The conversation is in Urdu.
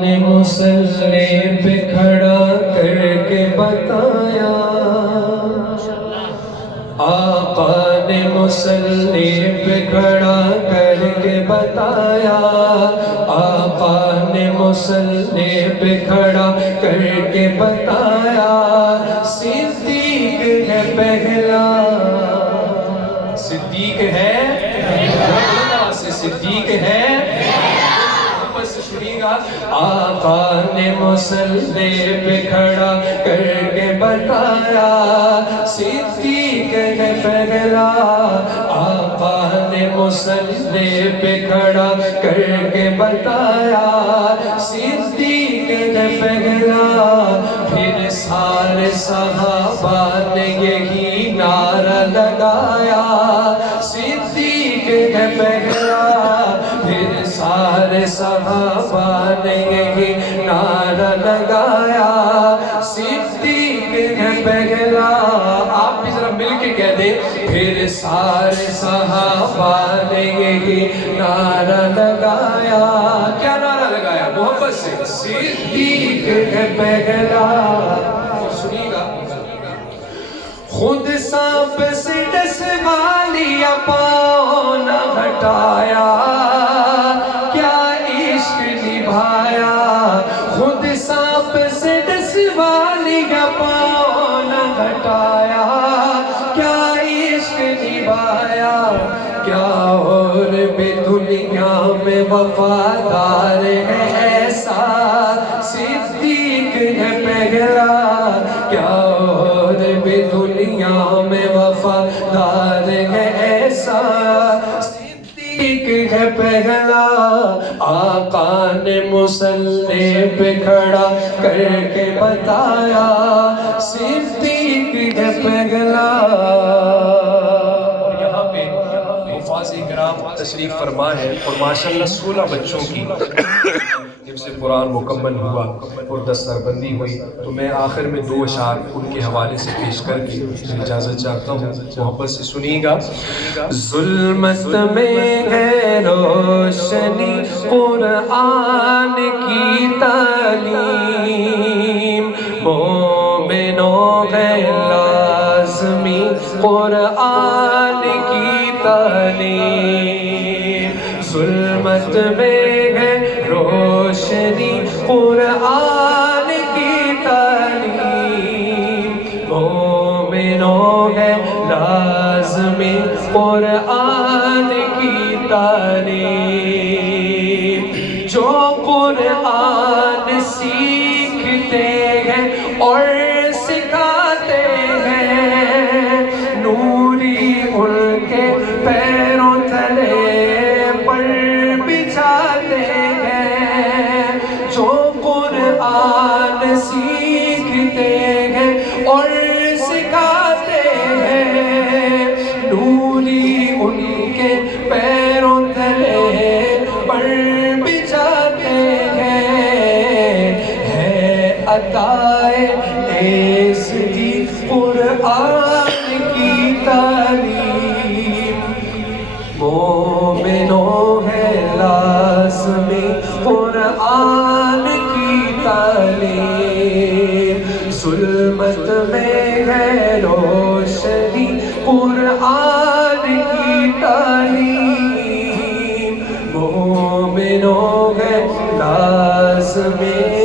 نے مصلی پہ کھڑا کر کے بتایا، آقا نے مصلی پہ کھڑا کر کے بتایا، آقا نے مصلی پہ کھڑا کر کے بتایا، صدیق ہے پہلا، صدیق ہے، صدیق ہے، آقا نے مصلی پہ کھڑا کر کے بتایا، صدیق ہے پہلا، آقا نے مصلی پہ کھڑا کر کے بتایا، صدیق ہے پہلا، پھر سارے صحابہ نے یہی نعرہ لگایا، صدیق ہے پہلا، پھر سارے صحابہ نے یہی نعرہ لگایا، صدیق ہے پہلا، آپ بھی ذرا مل کے کہہ دیں، پھر سارے صحابہ نے یہی نعرہ لگایا، کیا نعرہ لگایا؟ محبت سے، صدیق ہے پہلا، سنیے گا، خود سانپ سے ڈسوا لیا پاؤں نہ ہٹایا، کیا عشق نبھایا، خود سانپ سے ڈسوا لیا پاؤں نہ ہٹایا، کیا عشق نبھایا، کیا اور بھی دنیا میں وفادار ہے ایسا، صدیق ہے پہلا، کیا اور بھی دنیا میں وفادار ہے ایسا، صدیق ہے پہلا، آقا نے مصلی پہ کھڑا کر کے بتایا، صدیق ہے پہلا۔ اور یہاں پہ حفاظ کرام تشریف فرما ہے، اور ماشاءاللہ 16 بچوں کی جب سے قرآن مکمل ہوا اور دستربندی ہوئی، تو میں آخر میں 2 اشعار ان کے حوالے سے پیش کر کے اجازت چاہتا ہوں، محبت سے سنیے گا۔ ظلمت میں ہے روشنی قرآن کی تعلیم، مومنوں ہے لازمی قرآن کی تعلیم، ظلمت میں ہے روشنی قرآن کی تعلیم، مومنوں ہے لازمی قرآن کی تعلیم، جو قرآن سیکھتے ہیں اور سکھاتے ہیں، نوری ان کے پیروں تلے پر بچھاتے ہیں، جو قرآن سیکھتے ہیں اور سکھاتے ہیں، نوری ان کے پیروں تلے پر بچھاتے ہیں، ہے عطائے اس کی قرآن کی تعلیم، مومنوں ہے لازمی قرآن کی تعلیم، ظلمت میں ہے روشنی قرآن کی تعلیم، مومنوں ہے لازمی